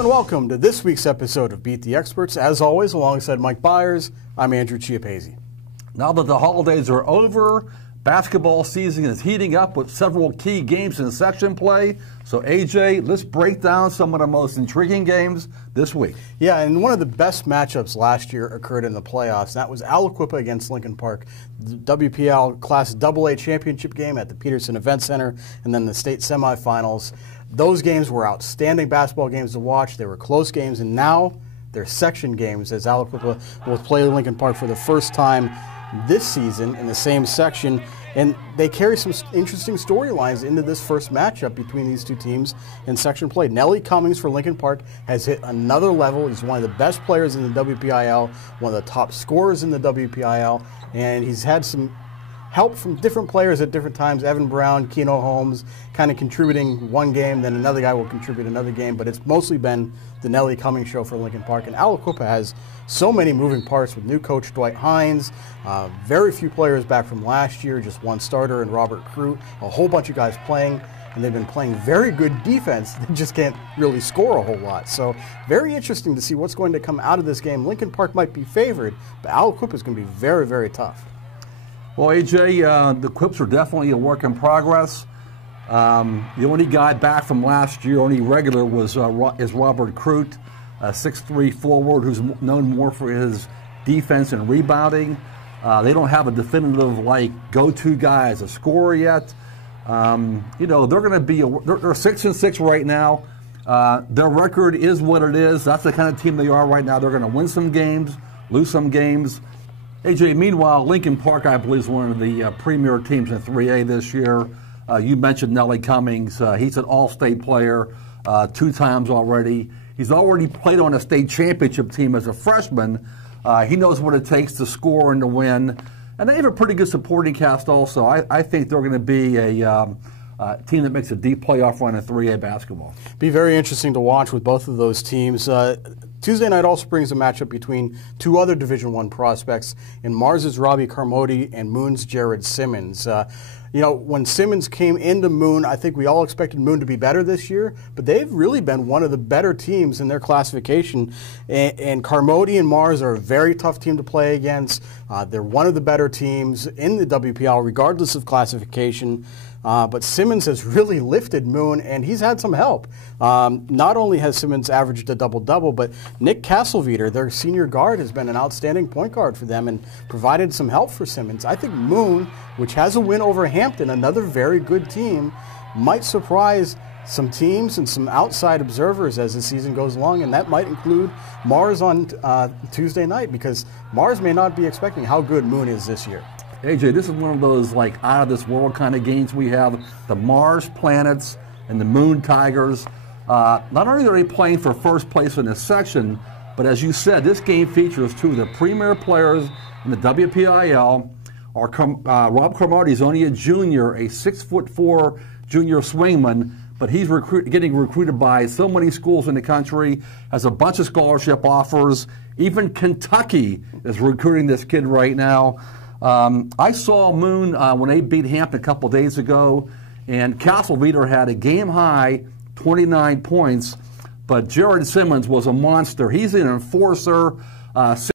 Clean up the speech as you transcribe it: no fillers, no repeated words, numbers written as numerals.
Hello and welcome to this week's episode of Beat the Experts. As always, alongside Mike Bires, I'm Andrew Chiappazzi. Now that the holidays are over, basketball season is heating up with several key games in section play. So AJ, let's break down some of the most intriguing games this week. Yeah, and one of the best matchups last year occurred in the playoffs. And that was Aliquippa against Lincoln Park, the WPIAL Class AA championship game at the Peterson Event Center, and then the state semifinals. Those games were outstanding basketball games to watch. They were close games, and now they're section games as Aliquippa will play Lincoln Park for the first time this season in the same section. And they carry some interesting storylines into this first matchup between these two teams in section play. Nellie Cummings for Lincoln Park has hit another level. He's one of the best players in the WPIAL, one of the top scorers in the WPIAL, and he's had some help from different players at different times. Evan Brown, Keno Holmes, kind of contributing one game, then another guy will contribute another game, but it's mostly been the Nellie Cummings show for Lincoln Park. And Aliquippa has so many moving parts with new coach Dwight Hines, very few players back from last year, just one starter and Robert Crute, a whole bunch of guys playing, and they've been playing very good defense. They just can't really score a whole lot. So very interesting to see what's going to come out of this game. Lincoln Park might be favored, but Aliquippa is going to be very, very tough. Well, AJ, the Quips are definitely a work in progress. The only guy back from last year, only regular, is Robert Crute, a 6'3" forward who's known more for his defense and rebounding. They don't have a definitive go-to guy as a scorer yet. You know, they're going to be they're 6-6 right now. Their record is what it is. That's the kind of team they are right now. They're going to win some games, lose some games. AJ, meanwhile, Lincoln Park, I believe, is one of the premier teams in 3A this year. You mentioned Nellie Cummings. He's an all-state player 2 times already. He's already played on a state championship team as a freshman. He knows what it takes to score and to win. And they have a pretty good supporting cast also. I think they're going to be a team that makes a deep playoff run in 3A basketball. Be very interesting to watch with both of those teams. Tuesday night also brings a matchup between 2 other Division I prospects in Mars's Robbie Carmody and Moon's Jared Simmons. You know, when Simmons came into Moon, I think we all expected Moon to be better this year, but they've really been one of the better teams in their classification. And Carmody and Mars are a very tough team to play against. They're one of the better teams in the WPIAL, regardless of classification. But Simmons has really lifted Moon, and he's had some help. Not only has Simmons averaged a double-double, but Nick Castleveter, their senior guard, has been an outstanding point guard for them and provided some help for Simmons. I think Moon, which has a win over Hampton, another very good team, might surprise some teams and some outside observers as the season goes along, and that might include Mars on Tuesday night, because Mars may not be expecting how good Moon is this year. AJ, this is one of those out of this world kind of games. We have the Mars Planets and the Moon Tigers. Not only are they playing for first place in this section, but as you said, this game features 2 of the premier players in the WPIAL. Rob Carmody is only a junior, a 6'4" junior swingman, but he's getting recruited by so many schools in the country, has a bunch of scholarship offers. Even Kentucky is recruiting this kid right now. I saw Moon when they beat Hampton a couple days ago, and Castleveter had a game-high 29 points, but Jared Simmons was a monster. He's an enforcer.